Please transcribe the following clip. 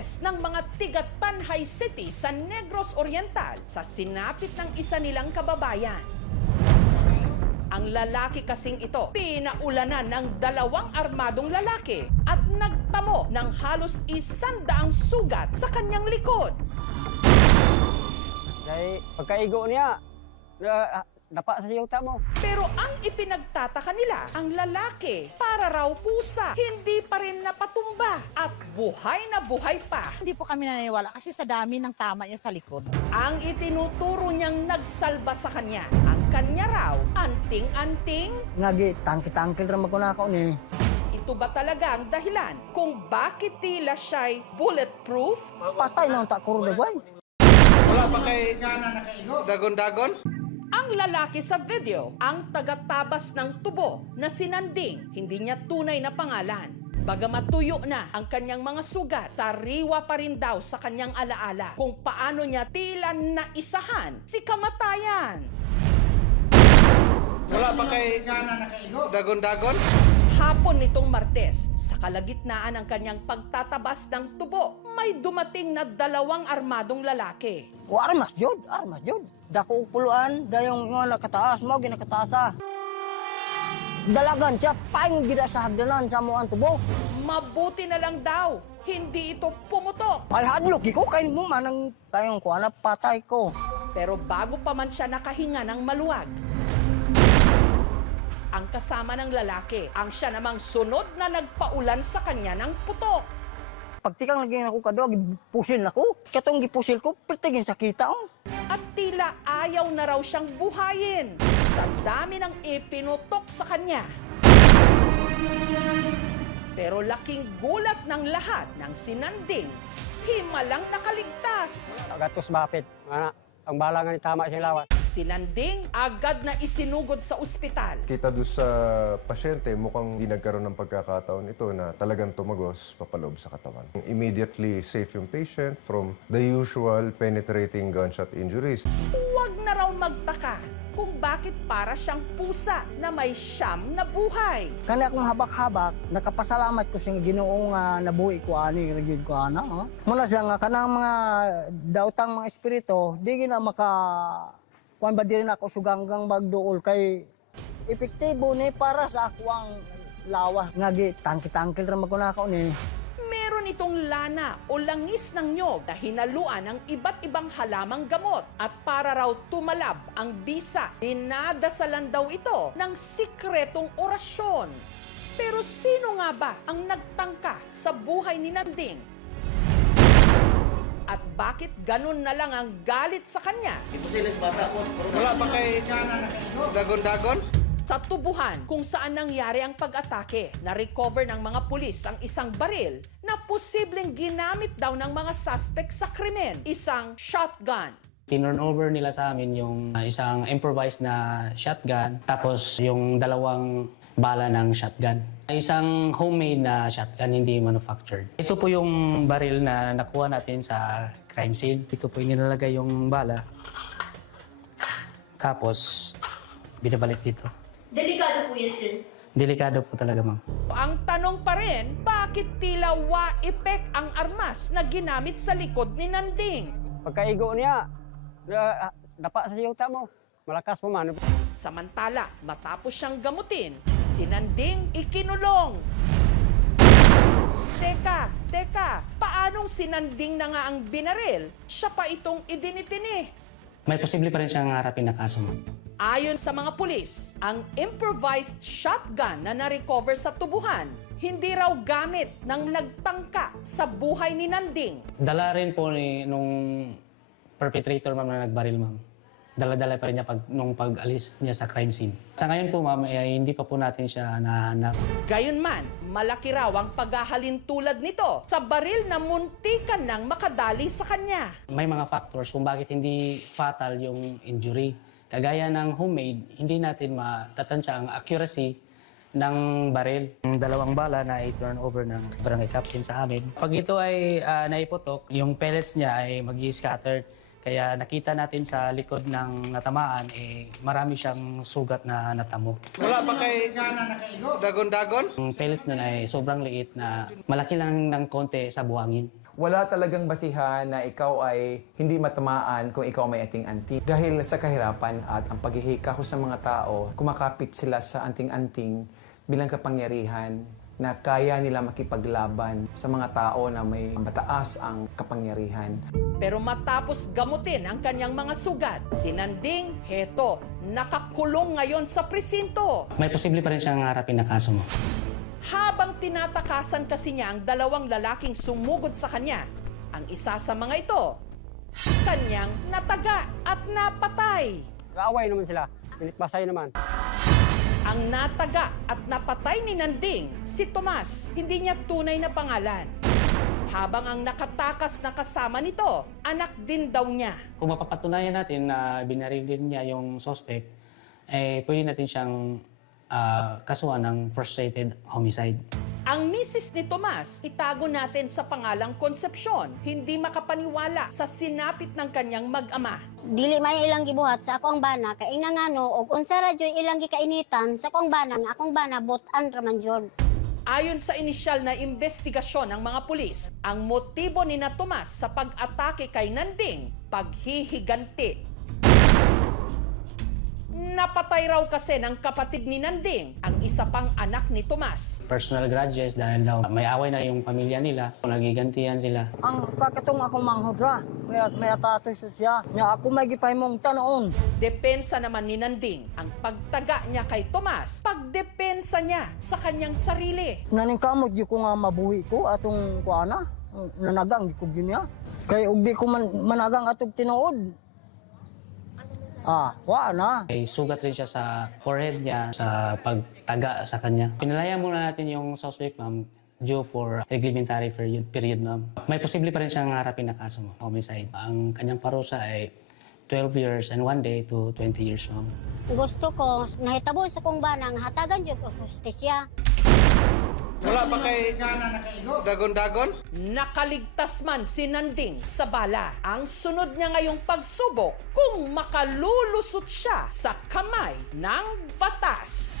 Martes ng mga tiga-Tanhay City sa Negros Oriental sa sinapit ng isa nilang kababayan. Ang lalaki kasing ito, pinaulanan ng 2 armadong lalaki at nagtamo ng halos 100 sugat sa kanyang likod. Kaya pagkaigo niya, dapat sa siyota mo. Pero ang ipinagtataka nila, ang lalaki, para raw pusa, hindi pa rin napatumba at buhay na buhay pa. Hindi po kami naniniwala kasi sa dami ng tama niya sa likod. Ang itinuturo niyang nagsalba sa kanya, ang kanya raw, anting-anting. Nagi, tangkil-tangkil rin magkunakaw ni. Ito ba talaga ang dahilan kung bakit tila siya'y bulletproof? Patay na ang takuro na buhay. Wala pa kay dagon-dagon? Ang lalaki sa video, ang taga-tabas ng tubo na sinanding, hindi niya tunay na pangalan. Bagamat tuyo na ang kanyang mga sugat, sariwa pa rin daw sa kanyang alaala kung paano niya tila naisahan si kamatayan. Wala pa kay dagon-dagon? Hapon nitong Martes, sa kalagitnaan ng kanyang pagtatabas ng tubo, may dumating na 2 armadong lalaki. O armas yun, armas yun. Dako puluan, dayong nga nakataas mo, ginakataasa. Dalagan siya, paing gida sa hagdanan sa mo ang tubo. Mabuti na lang daw, hindi ito pumutok. Ay hadlok, ikaw kain mo man ang tayong kuana, patay ko. Pero bago pa man siya nakahinga ng maluwag, ang kasama ng lalaki, ang siya namang sunod na nagpaulan sa kanya ng putok. Pagtikang lagi ako kadwa, gipusil ako. Katong gipusil ko, pertigin sa kita. At tila ayaw na raw siyang buhayin sa dami ng ipinutok sa kanya. Pero laking gulat ng lahat ng sinanding, himalang nakaligtas. Gatos bapit, ang bala nga ni tama siyang lawat. Sinanding agad na isinugod sa ospital. Kita doon sa pasyente, mukhang di nagkaroon ng pagkakataon ito na talagang tumagos papaloob sa katawan. Immediately safe yung patient from the usual penetrating gunshot injuries. Huwag na raw magtaka kung bakit para siyang pusa na may siyam na buhay. Kani akong habak-habak, nakapasalamat ko siyang Ginoong nabuhi ko ani, rigid ko ana. Muna siya nga kanang mga dautang mga espiritu, di gina maka kuan ba din ako suganggang magduol kay epektibo ni para sa ako ang lawas nga gi tangki-tangkil ra magkunakaw ni. Meron itong lana o langis ng nyog na hinaluan ng iba't ibang halamang gamot at para raw tumalab ang bisa, dinadasalan daw ito ng sikretong orasyon. Pero sino nga ba ang nagtangka sa buhay ni Nanding? At bakit ganun na lang ang galit sa kanya? Wala pa kay dagon-dagon? Sa tubuhan kung saan nangyari ang pag-atake, na-recover ng mga pulis ang isang baril na posibleng ginamit daw ng mga suspect sa krimen, isang shotgun. Tinurn over nila sa amin yung isang improvised na shotgun, tapos yung 2 bala ng shotgun. Isang homemade na shotgun, hindi manufactured. Ito po yung baril na nakuha natin sa crime scene. Ito po yung nilalagay yung bala. Tapos, binabalik dito. Delikado po yan, sir. Delikado po talaga, ma'am. Ang tanong pa rin, bakit tila wa-epek ang armas na ginamit sa likod ni Nanding? Pagkaigo niya, dapat sa siyota mo. Malakas po man. Samantala, matapos siyang gamutin, si Nanding ikinulong. Teka, paanong si Nanding na nga ang binaril? Siya pa itong idinitini. May posible pa rin siyang harapin na kaso, ma'am. Ayon sa mga pulis, ang improvised shotgun na na-recover sa tubuhan, hindi raw gamit ng nagtangka sa buhay ni Nanding. Dala rin po nung perpetrator, ma'am, na nagbaril, ma'am. Dala-dala pa rin niya nung pag-alis niya sa crime scene. Sa ngayon po, ma'am, hindi pa po natin siya nahanap. Gayunman, malaki raw ang paghahalin tulad nito sa baril na muntikan nang makadali sa kanya. May mga factors kung bakit hindi fatal yung injury. Kagaya ng homemade, hindi natin matatansya ang accuracy ng baril. Ang 2 bala na i-turn over ng barangay captain sa amin. Pag ito ay naiputok, yung pellets niya ay mag-i-scattered. Kaya nakita natin sa likod ng natamaan, marami siyang sugat na natamo. Wala pa kay dagon-dagon? Ang pellets nun ay sobrang liit na malaki lang ng konti sa buhangin. Wala talagang basihan na ikaw ay hindi matamaan kung ikaw may anting-anting. Dahil sa kahirapan at ang paghihika ko sa mga tao, kumakapit sila sa anting-anting bilang kapangyarihan na kaya nila makipaglaban sa mga tao na may mataas ang kapangyarihan. Pero matapos gamutin ang kanyang mga sugat, si Nanding, heto, nakakulong ngayon sa presinto. May posible pa rin siyang harapin na kaso mo. Habang tinatakasan kasi niya ang dalawang lalaking sumugod sa kanya, ang isa sa mga ito, kanyang nataga at napatay. Kaaway naman sila. Pinitpasay naman. Ang nataga at napatay ni Nanding, si Tomas, hindi niya tunay na pangalan. Habang ang nakatakas na kasama nito, anak din daw niya. Kung mapapatunayan natin na binaril din niya yung suspect, eh pwede natin siyang kasuhan ng frustrated homicide. Ang misis ni Tomas, itago natin sa pangalang Concepcion, hindi makapaniwala sa sinapit ng kanyang mag-ama. Dili may ilang gibuhat sa akong bana kay ngano og unsa ra jud ilang gikainitan sa akong bana nga akong bana butan ra man jud. Ayon sa inisyal na investigasyon ng mga pulis, ang motibo ni na Tomas sa pag-atake kay Nanding, paghihiganti. Napatay raw kasi ng kapatid ni Nanding, ang isa pang anak ni Tomas. Personal grudges dahil daw may away na yung pamilya nila, nagigantihan sila. Ang pagkatong akong manghudra, may atato siya. Nga ako may gipahimong tanoon. Depensa naman ni Nanding, ang pagtaga niya kay Tomas, pagdepensa niya sa kanyang sarili. Naningkamot di ko nga mabuhi ko atong kuana. Nanagang di ko niya. Kay ug di ko managang atong tinuod. Wa na. May sugat rin siya sa forehead niya sa pagtaga sa kanya. Pinalaya muna natin yung suspect, ma'am, due for reglementary period, ma'am. May posible pa rin siyang harapin na kaso mo, homicide. Ang kanyang parusa ay 12 years and 1 day to 20 years, ma'am. Gusto ko nahitabo sa akong bana nga hatagan jud og hustisya. Wala pa kay dagon-dagon? Nakaligtas man si Nanding sa bala. Ang sunod niya ngayong pagsubok kung makalulusot siya sa kamay ng batas.